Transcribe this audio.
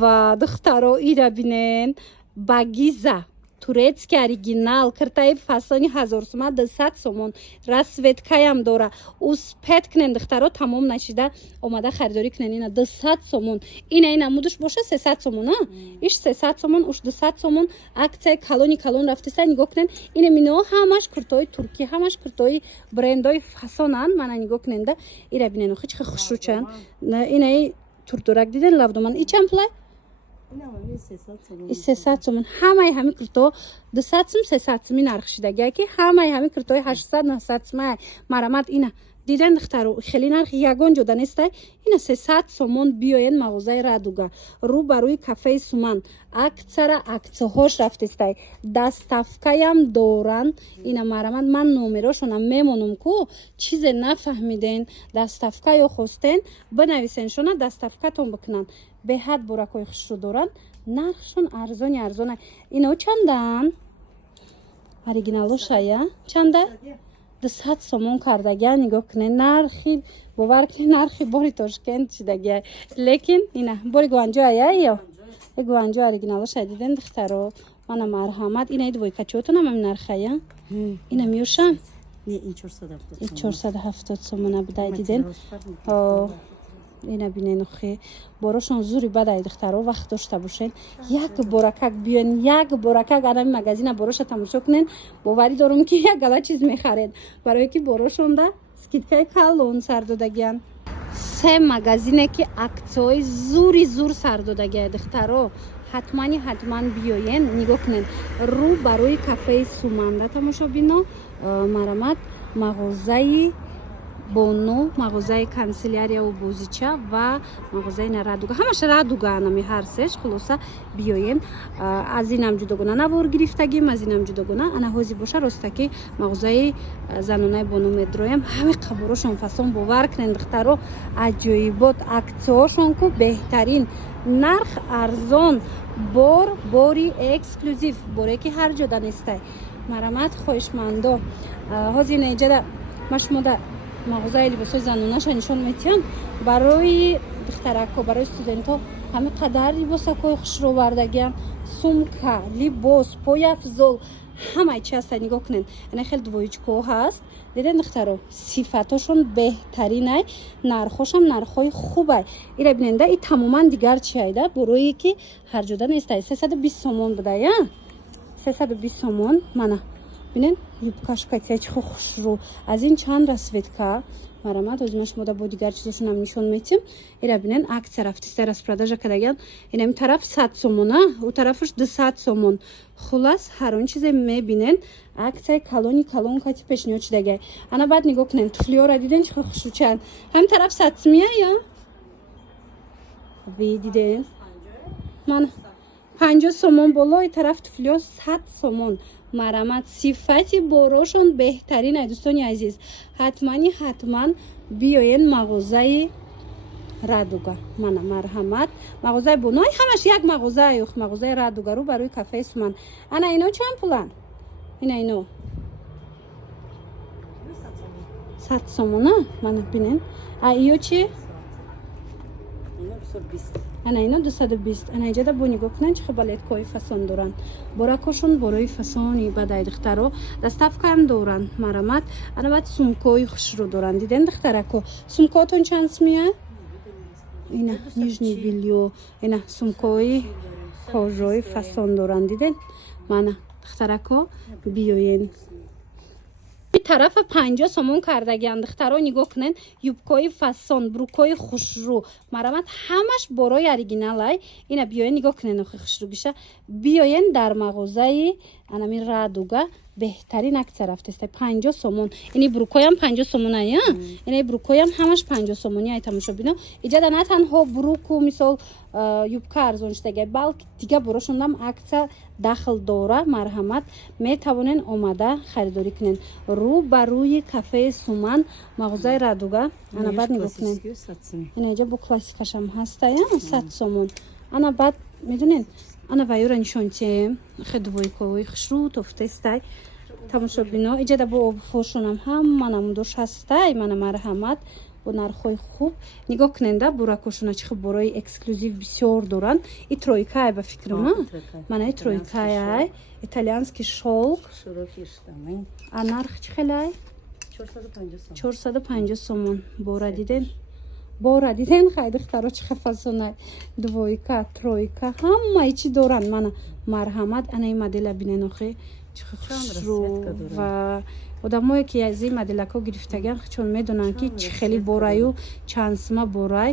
ва духтаро ира бинен багиза турецкий оригинал киртаи фасони 1000 сомон 200 сомон расветкаям дора успет кнен духтаро тамом нашида омада харидорӣ кнен ина 200 сомон ина мудуш боша 300 сомон иш 300 сомон уш 200 сомон акция калон рафтиса нигоҳ кнен ина мино ҳамаш куртои турки ҳамаш куртои брендои фасонан мана нигоҳ кненда ира бинен хич хушручан ина турдурак диден лавдоман ичам пулай 300 сомон ҳамаи ҳами курто 200 сом 300 соми нархшидаги ки ҳамаи ҳами куртои 800 900 сом марамат ина диден духтаро хеле нарх ягон ҷода нестай ина 300 сомон биёен мағозаи радуга рӯ ба рӯи кафеи суман акцара акцияҳош рафтистай даставкаям доран ина марамат ман номерошонам мемонам ку чизе нафаҳмиден даставка ё хостен бинависен шона даставкатон бикунан беҳад буракои хушрӯ доранд нархшон арзони ино чандан оригиналошая чанда 200 сомон кардагия нигоҳ кунед нархи бовар ки нархи бори Тошкент шидагия лекин ина бори гуанҷоая ё гуанҷо оригиналошая диден духтаро мана марҳамат ина двойкачотонам ҳамин нархая ина миёшам не ин 470 470 сомона бидай диден ина бинен охи борошон зури бадай духтаро вақт дошта бошен як боракак биён як боракак анами магазина бороша тамошо кунен боварӣ дорум ки як гала чиз мехаред барое ки борошонда скидкаи калон сар додагиян се магазине ки аксияҳои зур сар додагия духтаро ҳатман биёен нигоҳ кунен рӯ барои кафеи суманда тамошо бино марамат мағозаи боно мағозаи канцелярияу бозича ва мағозаи радуга ҳамаш радуга анами ҳар сеш хулоса биёен аз инам ҷудогона навор гирифтагим аз инам ҷудогона ана ҳози боша ростаки мағозаи занонаи боно медроям ҳами қаборошон фасон бовар кунен духтаро аҷоибот аксияҳошон ку беҳтарин нарх арзон бори эксклюзив боре ки ҳар ҷода нестай марамат хоҳишмандо ҳозир наиҷада ма шумода мағозаи либосои занонаша нишон метиҳам барои духтаракҳо барои студентҳо ҳами қадар либосакҳои хушрӯ вардагиам сумка либос пояфзол ҳамаи чи ҳаста нигоҳ кунен ана хел двоичкаҳо ҳаст диден духтаро сифатҳошон беҳтаринай нархҳошам нархҳои хубай ира биненда и тамоман дигар чиайда барое ки ҳар ҷода нестай 320 сомон будая 320 сомон мана бинен юбкашка ки хушрӯ аз ин чанд расветка марамат озима шумода бо дигар чизошонам нишон метим ира бинен акция рафтиста распродажа кардагиян инами тараф 100 сомон у тарафаш 200 сомон хулас ҳар он чизе мебинен акцияи калон кати пешниҳод шидагия ана баъд нигоҳ кунен туфлиёра диден чӣ хушрӯчанд ҳами тараф 100 сомия ё ви диден ман 50 сомон болои тараф туфлиё 100 сомон марамат сифати борошон беҳтарин ай дӯстони азиз ҳатман биёен мағозаи радуга мана марҳамат мағозаи бонои ҳамаш як мағозаи мағозаи радугару барои кафеи суман ана ино чанд пулан ино 100 сомона мана бинен io чи ана ино 220 ана иҷада бо нигоҳ кунан чӣ балеткои фасон доранд боракошон борои фасони бадай духтаро даставкаам доранд марамат ана баъд сумкаҳои хушрӯ доранд диден духтарако сумкаҳотон чанд сомия ина нижни бельё ина сумкаҳои кожаи фасон доранд диден мана духтарако биёен тарафа 50 сомон кардагиян духтаро нигоҳ кунен юбкаи фасон брукои хушрӯ марамат ҳамаш борои оригиналай ина биёен нигоҳ кунен охи хушрӯгиша биёен дар мағозаи анами радуга беҳтарин акция рафтестай 50 сомон ини брукоям 50 сомоная ина брукоям ҳамаш 50 сомони ай тамошо бино иҷада на танҳо бруку мисол юбка арзон шидагия балки дига борошондам акция дахл дора марҳамат метавонен омада харидорӣ кунен рӯ ба рӯи кафеи суман мағозаи радуга ана баъд нигоҳ кунен ина иҷа бо классикашам ҳастая 100 сомон ана баъд медонен ана ваюра нишонтем хедвойковой хушрӯ тофтестай тамошо бино иҷада бо обфошонам ҳама намудош ҳастай мана марҳамат бо нархҳои хуб. Нигоҳ кунед буракошона чӣ хуб бораи эксклюзив бисёр доранд. И тройкае ба фикрама. Манаи тройкае, итальянский шелк. Широки штамин. А нарх чӣ хелай? 450 сомон. Бора диден? Бора диден хай духтаро чӣ фасонай. Двойка, тройка, ҳамаи чӣ доранд. Мана марҳамат ана ин модела бинен охе. Чӣ хушрӯ ва одамое ки аз ин моделако гирифтаган чун медонанд ки чӣ хели бораю чанд сима борай.